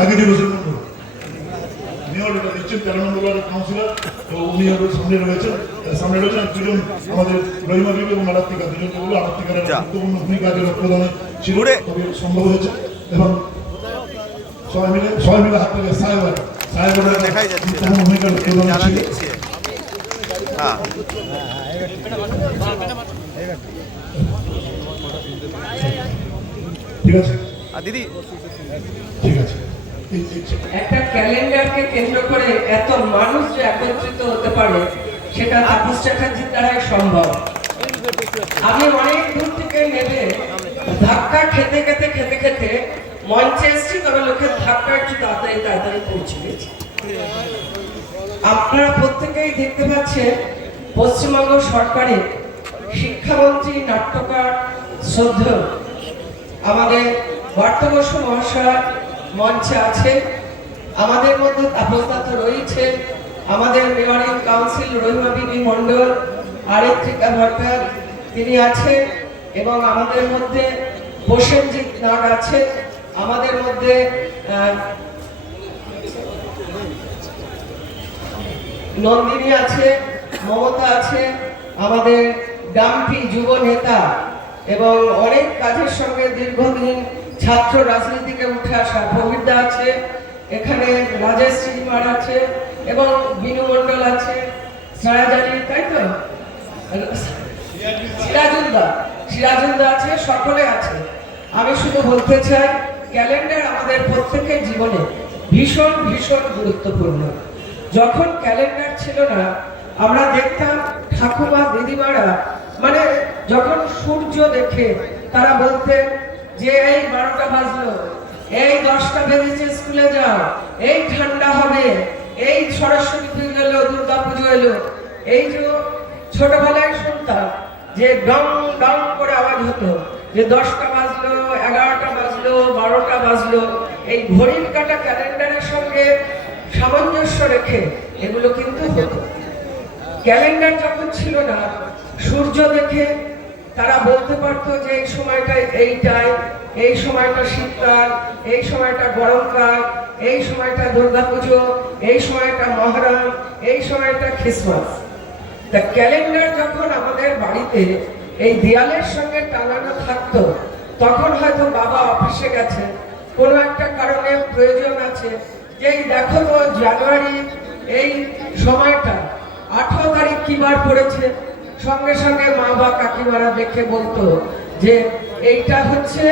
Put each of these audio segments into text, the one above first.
আগে উনিও এটা দিচ্ছেন তেরো কাউন্সিলর তো উনি সামনে রয়েছেন। সামনে রয়েছেন দুজন আমাদের রহিমা বিবি এবং আরাত্মিকা দুজনকে বলব আরাত্মিকার গুরুত্বপূর্ণ ভূমিকা আজকে প্রদানে ছিল। সম্ভব হয়েছে। এবং সবাই মিলে সবাই মিলে হাত থেকে সাহেবার সাহেবের দেখাই গুরুত্বপূর্ণ ভূমিকা প্রদান ছিল। হ্যাঁ। ঠিক আছে? আর দিদি? ঠিক আছে। একটা ক্যালেন্ডারকে কেন্দ্র করে এত মানুষ যে একত্রিত হতে পারে সেটা তাপস চ্যাটার্জির দ্বারাই সম্ভব। আমি অনেক দূর থেকে নেমে ধাক্কা খেতে খেতে খেতে খেতে মঞ্চে এসেছি তবে লোকের ধাক্কা একটু তাড়াতাড়ি তাড়াতাড়ি পৌঁছে গেছে। আপনারা প্রত্যেকেই দেখতে পাচ্ছেন পশ্চিমবঙ্গ সরকারের শিক্ষামন্ত্রী নাট্যকার শ্রদ্ধেয় আমাদের বার্তবর্ষ মহাশয় মঞ্চে আছে। আমাদের মধ্যে তাপসদা তো রয়েছে। আমাদের মেয়রিং কাউন্সিল রহিমা বিবি মণ্ডল আরেত্রিকা ভট্টার তিনি আছেন এবং আমাদের মধ্যে প্রসেনজিৎ নাগ আছে। আমাদের মধ্যে নন্দিনী আছে, মমতা আছে, আমাদের ডাম্পি যুব নেতা এবং অনেক কাজের সঙ্গে দীর্ঘদিন ছাত্র রাজনীতিকে উঠে আসা প্রবীরদা আছে, এখানে রাজেশ শ্রীমার আছে এবং বিনু মণ্ডল আছে। সারাজারি তাই তো? সিরাজুলদা সিরাজুলদা আছে, সকলে আছে। আমি শুধু বলতে চাই, ক্যালেন্ডার আমাদের প্রত্যেকের জীবনে ভীষণ ভীষণ গুরুত্বপূর্ণ। যখন ক্যালেন্ডার ছিল না, আমরা দেখতাম ঠাকুমা দিদিমারা মানে যখন সূর্য দেখে তারা বলতেন যে এই বারোটা বাজলো, এই দশটা বেজেছে স্কুলে যাও, এই ঠান্ডা হবে, এই সরস্বতী পুজো এলো, দুর্গা পুজো এলো। এই যে ছোটবেলায় শুনতাম যে ডং ডং করে আওয়াজ হতো, যে দশটা বাজলো, এগারোটা বাজলো, বারোটা বাজলো। এই ঘড়ির কাটা ক্যালেন্ডারের সঙ্গে সামঞ্জস্য রেখে এগুলো কিন্তু হতো। ক্যালেন্ডার যখন ছিল না, সূর্য দেখে তারা বলতে পারতো যে এই সময়টা এইটাই এই সময়টা শীতকাল, এই সময়টা গরমকাল, এই সময়টা দুর্গাপুজো, এই সময়টা মহরম, এই সময়টা খ্রিসমাস তা ক্যালেন্ডার যখন আমাদের বাড়িতে এই দেয়ালের সঙ্গে টাঙানো থাকতো, তখন হয়তো বাবা অফিসে গেছে কোনো একটা কারণে প্রয়োজন আছে যে দেখো তো জানুয়ারি এই সময়টা, আঠারো তারিখ কি বার পড়েছে? সঙ্গে সঙ্গে মা বা কাকিমারা দেখে বলতো যে এইটা হচ্ছে,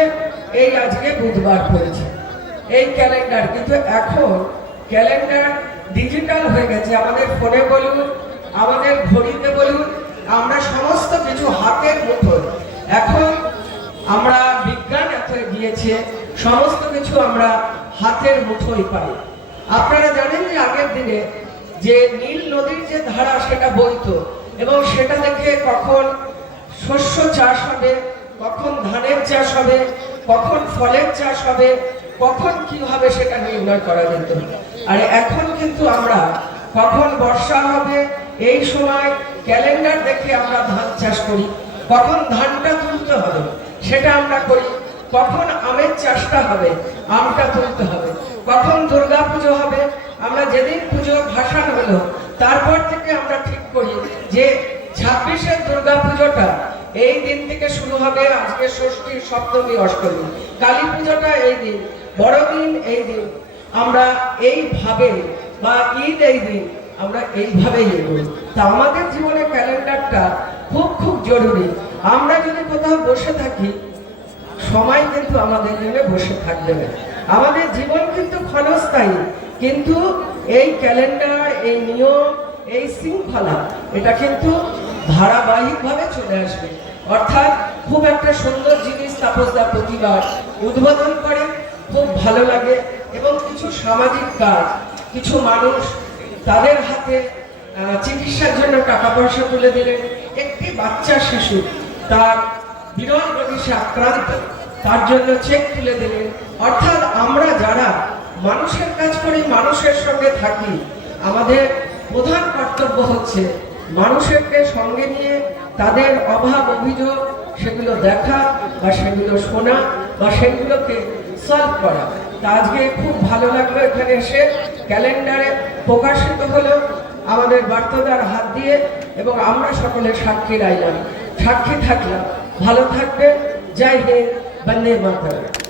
এই আজকে বুধবার পড়েছে, এই ক্যালেন্ডার। কিন্তু এখন ক্যালেন্ডার ডিজিটাল হয়ে গেছে। আমাদের ফোনে বলুন, আমাদের ঘড়িতে বলুন, আমরা সমস্ত কিছু হাতের মুঠোয়। এখন আমরা বিজ্ঞান এত গিয়েছে, সমস্ত কিছু আমরা হাতের মুঠোয় পাই। আপনারা জানেন যে আগের দিনে যে নীল নদীর যে ধারা, সেটা বইতো। এবং সেটা দেখে কখন শস্য চাষ হবে, কখন ধানের চাষ হবে, কখন ফলের চাষ হবে, কখন কীভাবে সেটা নির্ণয় করা যেত। আর এখন কিন্তু আমরা কখন বর্ষা হবে, এই সময় ক্যালেন্ডার দেখে আমরা ধান চাষ করি, কখন ধানটা তুলতে হবে, সেটা আমরা করি, কখন আমের চাষটা হবে, আমটা তুলতে হবে, কখন দুর্গা পুজো হবে, আমরা যেদিন পুজো ভাসান হলো তারপর থেকে আমরা ঠিক করি যে ছাব্বিশের দুর্গা পুজোটা এই দিন থেকে শুরু হবে আজকে ষষ্ঠী, সপ্তমী, অষ্টমী। কালী পুজোটা এই দিন বড়দিন এই দিন। আমরা এইভাবে বা ঈদ এই দিন আমরা এইভাবেই এগোই। তা আমাদের জীবনে ক্যালেন্ডারটা খুব খুব জরুরি। আমরা যদি কোথাও বসে থাকি, সময় কিন্তু আমাদের জন্য বসে থাকবে না। আমাদের জীবন কিন্তু ক্ষণস্থায়ী, কিন্তু এই ক্যালেন্ডার, এই নিয়ম এই শৃঙ্খলা, এটা কিন্তু ধারাবাহিকভাবে চলে আসবে। অর্থাৎ খুব একটা সুন্দর জিনিস তাপসদা প্রতিবার উদ্বোধন করে, খুব ভালো লাগে এবং কিছু সামাজিক কাজ, কিছু মানুষ তাদের হাতে চিকিৎসার জন্য টাকা পয়সা তুলে দিলেন। একটি বাচ্চা শিশু, তার বিরল সে আক্রান্ত, তার জন্য চেক তুলে দিলেন। অর্থাৎ আমরা যারা মানুষের কাজ করি, মানুষের সঙ্গে থাকি, আমাদের প্রধান কর্তব্য হচ্ছে মানুষেরকে সঙ্গে নিয়ে তাদের অভাব অভিযোগ, সেগুলো দেখা বা সেগুলো শোনা বা সেগুলোকে সলভ করা। তা আজকে খুব ভালো লাগল এখানে এসে। ক্যালেন্ডারে প্রকাশিত হলো আমাদের বার্তাদার হাত দিয়ে এবং আমরা সকলে সাক্ষী রাইলাম। সাক্ষী থাকলাম। ভালো থাকবে জয় হে বন্দে মাতরম।